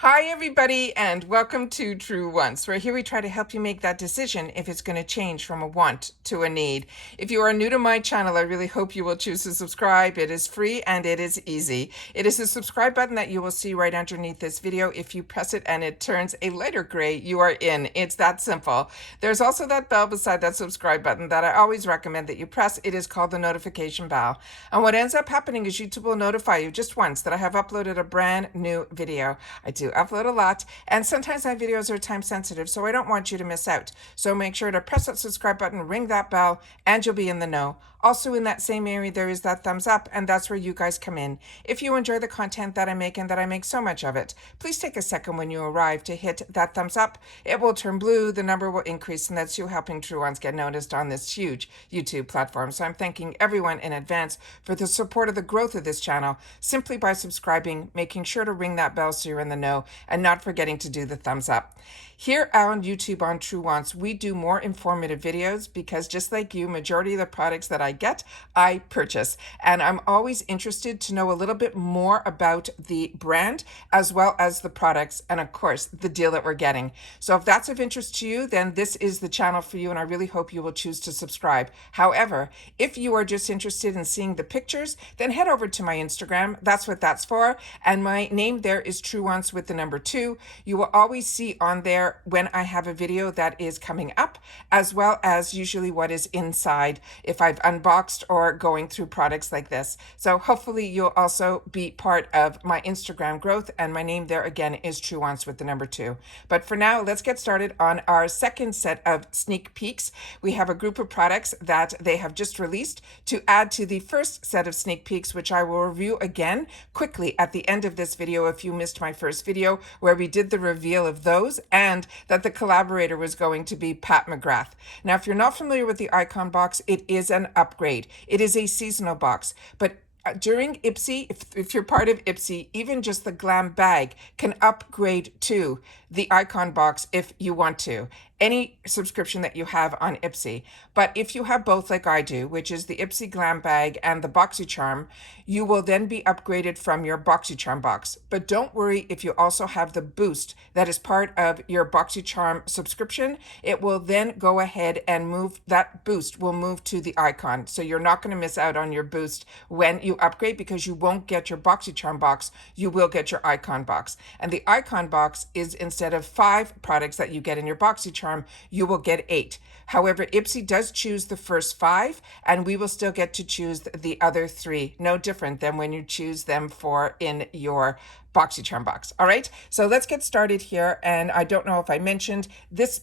Hi, everybody, and welcome to True Wants, where here we try to help you make that decision if it's going to change from a want to a need. If you are new to my channel, I really hope you will choose to subscribe. It is free and it is easy. It is the subscribe button that you will see right underneath this video. If you press it and it turns a lighter gray, you are in. It's that simple. There's also that bell beside that subscribe button that I always recommend that you press. It is called the notification bell. And what ends up happening is YouTube will notify you just once that I have uploaded a brand new video. I do upload a lot, and sometimes my videos are time sensitive, so I don't want you to miss out. So make sure to press that subscribe button, ring that bell, and you'll be in the know. Also in that same area, there is that thumbs up, and that's where you guys come in. If you enjoy the content that I make and that I make so much of it, please take a second when you arrive to hit that thumbs up. It will turn blue, the number will increase, and that's you helping True Ones get noticed on this huge YouTube platform. So I'm thanking everyone in advance for the support of the growth of this channel simply by subscribing, making sure to ring that bell so you're in the know, and not forgetting to do the thumbs up. Here on YouTube on True Wants, we do more informative videos because just like you, majority of the products that I get, I purchase. And I'm always interested to know a little bit more about the brand as well as the products and of course the deal that we're getting. So if that's of interest to you, then this is the channel for you and I really hope you will choose to subscribe. However, if you are just interested in seeing the pictures, then head over to my Instagram. That's what that's for. And my name there is True Wants with the number 2. You will always see on there when I have a video that is coming up, as well as usually what is inside if I've unboxed or going through products like this. So hopefully you'll also be part of my Instagram growth, and my name there again is True Wants with the number 2. But for now, let's get started on our second set of sneak peeks. We have a group of products that they have just released to add to the first set of sneak peeks, which I will review again quickly at the end of this video if you missed my first video where we did the reveal of those and that the collaborator was going to be Pat McGrath. Now, if you're not familiar with the Icon box, it is an upgrade. It is a seasonal box, but during IPSY, if you're part of IPSY, even just the glam bag can upgrade to the Icon box if you want to. Any subscription that you have on IPSY. But if you have both like I do, which is the IPSY glam bag and the BoxyCharm, you will then be upgraded from your BoxyCharm box. But don't worry if you also have the boost that is part of your BoxyCharm subscription. It will then go ahead and move, that boost will move to the Icon. So you're not going to miss out on your boost when you upgrade because you won't get your BoxyCharm box, you will get your Icon box. And the Icon box is instead of 5 products that you get in your BoxyCharm, you will get 8. However, IPSY does choose the first 5, and we will still get to choose the other 3. No different than when you choose them for in your BoxyCharm box. All right, so let's get started here. And I don't know if I mentioned this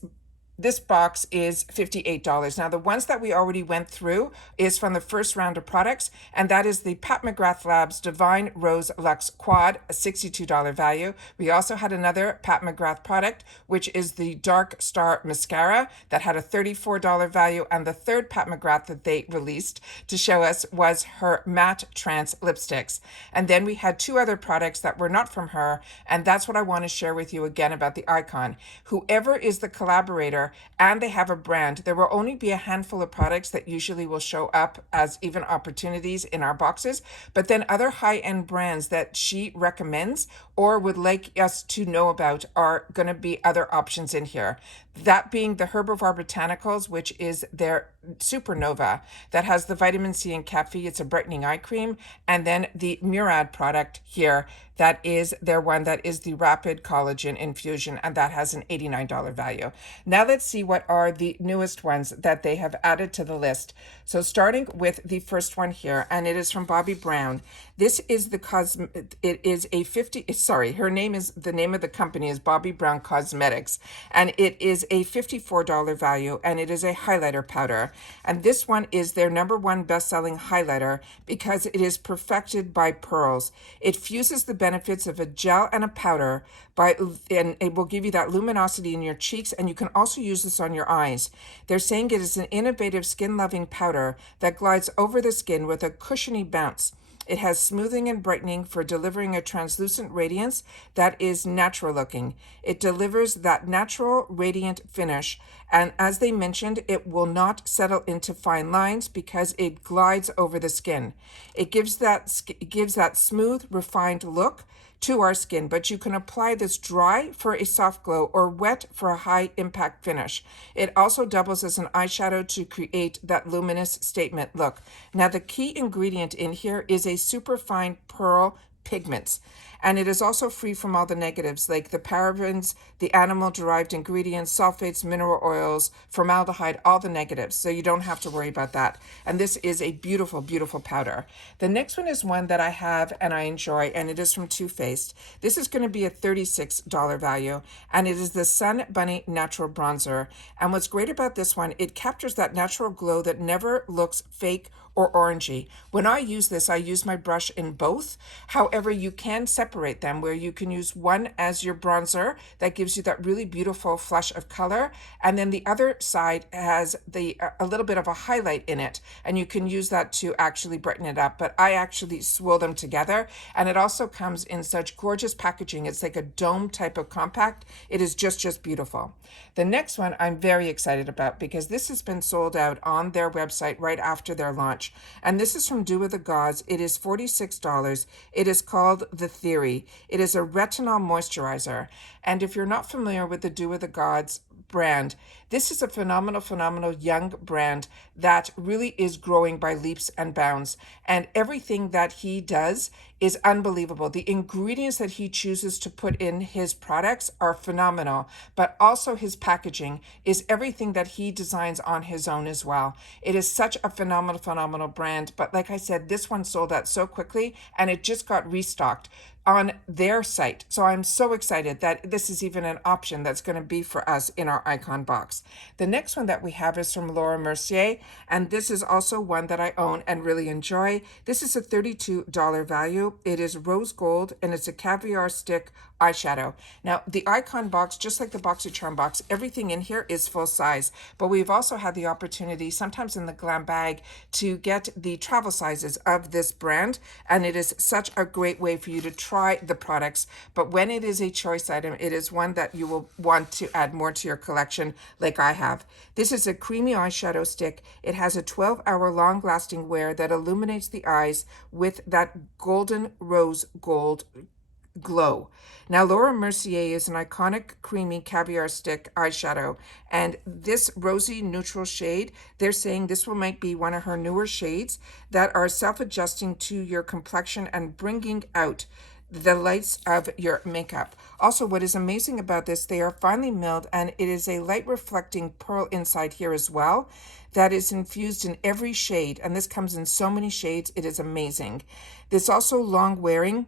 box is $58. Now, the ones that we already went through is from the first round of products, and that is the Pat McGrath Labs Divine Rose Luxe Quad, a $62 value. We also had another Pat McGrath product, which is the Dark Star Mascara that had a $34 value, and the third Pat McGrath that they released to show us was her Matte Trance Lipsticks. And then we had 2 other products that were not from her, and that's what I want to share with you again about the Icon. Whoever is the collaborator and they have a brand, there will only be a handful of products that usually will show up as even opportunities in our boxes, but then other high-end brands that she recommends or would like us to know about are going to be other options in here. That being the Herbivore Botanicals, which is their Supernova that has the vitamin C and caffeine. It's a brightening eye cream. And then the Murad product here, that is their one that is the Rapid Collagen Infusion, and that has an $89 value. Now let's see what are the newest ones that they have added to the list. So starting with the first one here, and it is from Bobbi Brown. This is the it is a 50, sorry, her name is, the name of the company is Bobbi Brown Cosmetics, and it is a $54 value, and it is a highlighter powder. And this one is their #1 best-selling highlighter because it is perfected by pearls. It fuses the benefits of a gel and a powder and it will give you that luminosity in your cheeks, and you can also use this on your eyes. They're saying it is an innovative skin-loving powder that glides over the skin with a cushiony bounce. It has smoothing and brightening for delivering a translucent radiance that is natural looking. It delivers that natural radiant finish, and as they mentioned, it will not settle into fine lines because it glides over the skin. It gives that smooth, refined look to our skin, but you can apply this dry for a soft glow or wet for a high impact finish. It also doubles as an eyeshadow to create that luminous statement look. Now, the key ingredient in here is a superfine pearl pigments. And it is also free from all the negatives like the parabens, the animal-derived ingredients, sulfates, mineral oils, formaldehyde, all the negatives. So you don't have to worry about that. And this is a beautiful, beautiful powder. The next one is one that I have and I enjoy, and it is from Too Faced. This is going to be a $36 value, and it is the Sun Bunny Natural Bronzer. And what's great about this one, it captures that natural glow that never looks fake or orangey. When I use this, I use my brush in both. However, you can separate them where you can use one as your bronzer that gives you that really beautiful flush of color, and then the other side has a little bit of a highlight in it, and you can use that to actually brighten it up. But I actually swirl them together, and it also comes in such gorgeous packaging. It's like a dome type of compact. It is just beautiful. The next one I'm very excited about because this has been sold out on their website right after their launch. And this is from Do With The Gods. It is $46. It is called The Theory. It is a retinol moisturizer. And if you're not familiar with the Do With The Gods brand, this is a phenomenal young brand that really is growing by leaps and bounds. And everything that he does is unbelievable. The ingredients that he chooses to put in his products are phenomenal, but also his packaging is everything that he designs on his own as well. It is such a phenomenal brand. But like I said, this one sold out so quickly and it just got restocked on their site. So I'm so excited that this is even an option that's going to be for us in our icon box. The next one that we have is from Laura Mercier, and this is also one that I own and really enjoy. This is a $32 value. It is rose gold and it's a caviar stick eyeshadow. Now, the icon box, just like the BoxyCharm box, everything in here is full size, but we've also had the opportunity, sometimes in the glam bag, to get the travel sizes of this brand, and it is such a great way for you to try the products. But when it is a choice item, it is one that you will want to add more to your collection like I have. This is a creamy eyeshadow stick. It has a 12-hour long-lasting wear that illuminates the eyes with that golden rose gold glow. Now, Laura Mercier is an iconic creamy caviar stick eyeshadow, and this rosy neutral shade, they're saying this might be one of her newer shades that are self-adjusting to your complexion and bringing out the lights of your makeup. Also, what is amazing about this, they are finely milled, and it is a light reflecting pearl inside here as well that is infused in every shade, and this comes in so many shades. It is amazing. This also long wearing.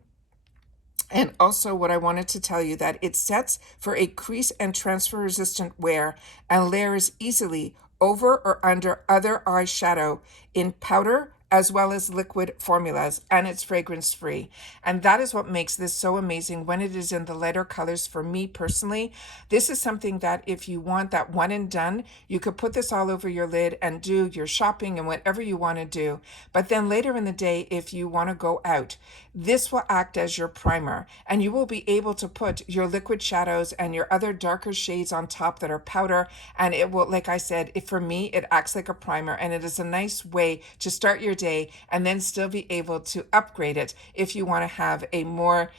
And also what I wanted to tell you that it sets for a crease and transfer resistant wear and layers easily over or under other eyeshadow in powder as well as liquid formulas, and it's fragrance free. And that is what makes this so amazing when it is in the lighter colors. For me personally, this is something that if you want that one and done, you could put this all over your lid and do your shopping and whatever you want to do. But then later in the day, if you want to go out, this will act as your primer, and you will be able to put your liquid shadows and your other darker shades on top that are powder, and it will, like I said, for me, it acts like a primer, and it is a nice way to start your day and then still be able to upgrade it if you want to have a more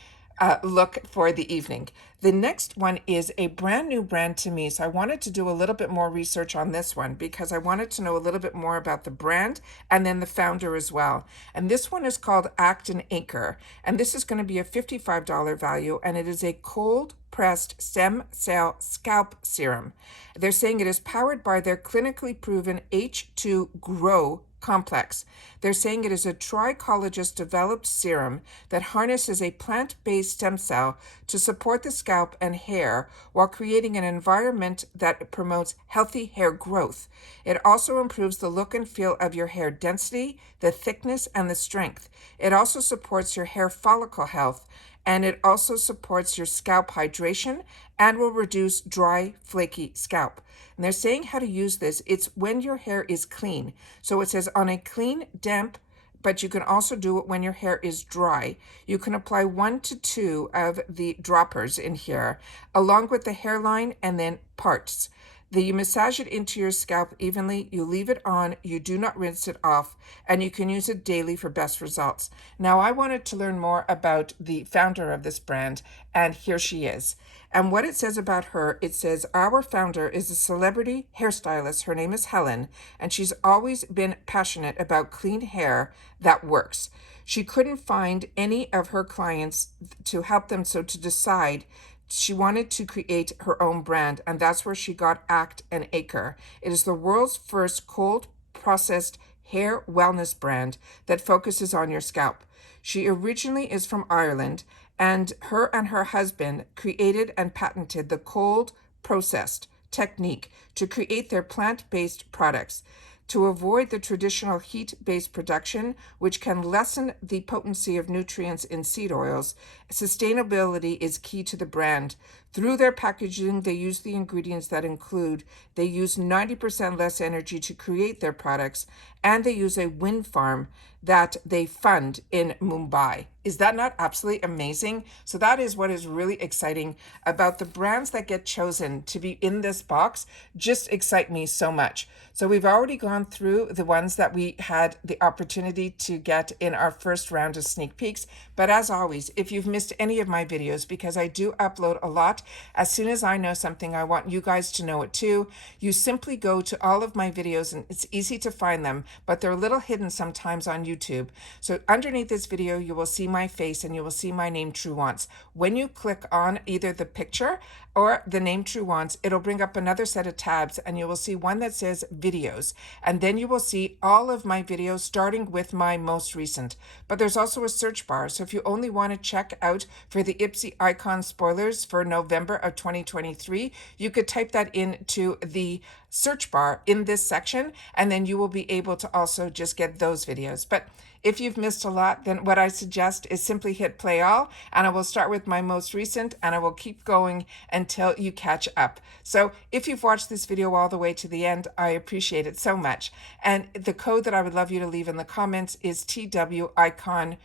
look for the evening. The next one is a brand new brand to me, so I wanted to do a little bit more research on this one because I wanted to know a little bit more about the brand and then the founder as well. And this one is called Acre, and this is going to be a $55 value, and it is a cold pressed stem cell scalp serum. They're saying it is powered by their clinically proven H2 Grow complex. They're saying it is a trichologist developed serum that harnesses a plant-based stem cell to support the scalp and hair while creating an environment that promotes healthy hair growth. It also improves the look and feel of your hair density, the thickness, and the strength. It also supports your hair follicle health, and it also supports your scalp hydration and will reduce dry, flaky scalp. And they're saying how to use this. It's when your hair is clean. So it says on a clean, damp, but you can also do it when your hair is dry. You can apply 1 to 2 of the droppers in here, along with the hairline and then parts. You massage it into your scalp evenly, you leave it on, you do not rinse it off, and you can use it daily for best results. Now, I wanted to learn more about the founder of this brand, and here she is. And what it says about her, it says, our founder is a celebrity hairstylist. Her name is Helen, and she's always been passionate about clean hair that works. She couldn't find any of her clients to help them, so to decide she wanted to create her own brand, and that's where she got Act and Acre. It is the world's first cold processed hair wellness brand that focuses on your scalp. She originally is from Ireland, and her husband created and patented the cold processed technique to create their plant-based products. To avoid the traditional heat-based production, which can lessen the potency of nutrients in seed oils, sustainability is key to the brand. Through their packaging, they use the ingredients that include, they use 90% less energy to create their products, and they use a wind farm that they fund in Mumbai. Is that not absolutely amazing? So that is what is really exciting about the brands that get chosen to be in this box. Just excite me so much. So we've already gone through the ones that we had the opportunity to get in our first round of sneak peeks. But as always, if you've missed any of my videos, because I do upload a lot, as soon as I know something, I want you guys to know it too. You simply go to all of my videos, and it's easy to find them, but they're a little hidden sometimes on YouTube. So underneath this video, you will see my face and you will see my name, True Wants. When you click on either the picture or the name True Wants, it'll bring up another set of tabs, and you will see one that says videos. And then you will see all of my videos starting with my most recent. But there's also a search bar. So if you only want to check out for the IPSY icon spoilers for November of 2023, you could type that into the search bar in this section, and then you will be able to also just get those videos. But if you've missed a lot, then what I suggest is simply hit play all, and I will start with my most recent, and I will keep going until you catch up. So if you've watched this video all the way to the end, I appreciate it so much. And the code that I would love you to leave in the comments is TWIcon2.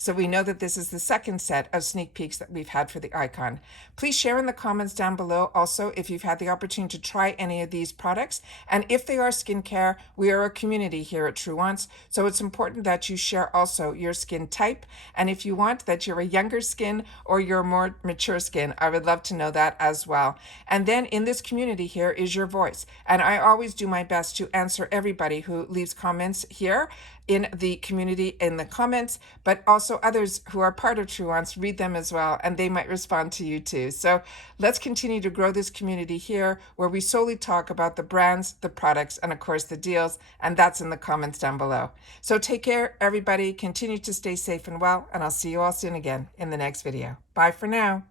So we know that this is the second set of sneak peeks that we've had for the icon. Please share in the comments down below also if you've had the opportunity to try any of these products. And if they are skincare, we are a community here at True Wants, so it's important that you share also your skin type. And if you want that you're a younger skin or you're a more mature skin, I would love to know that as well. And then in this community here is your voice. And I always do my best to answer everybody who leaves comments here in the community in the comments, but also others who are part of True Wants read them as well, and they might respond to you too. So let's continue to grow this community here where we solely talk about the brands, the products, and of course the deals, and that's in the comments down below. So take care, everybody. Continue to stay safe and well, and I'll see you all soon again in the next video. Bye for now.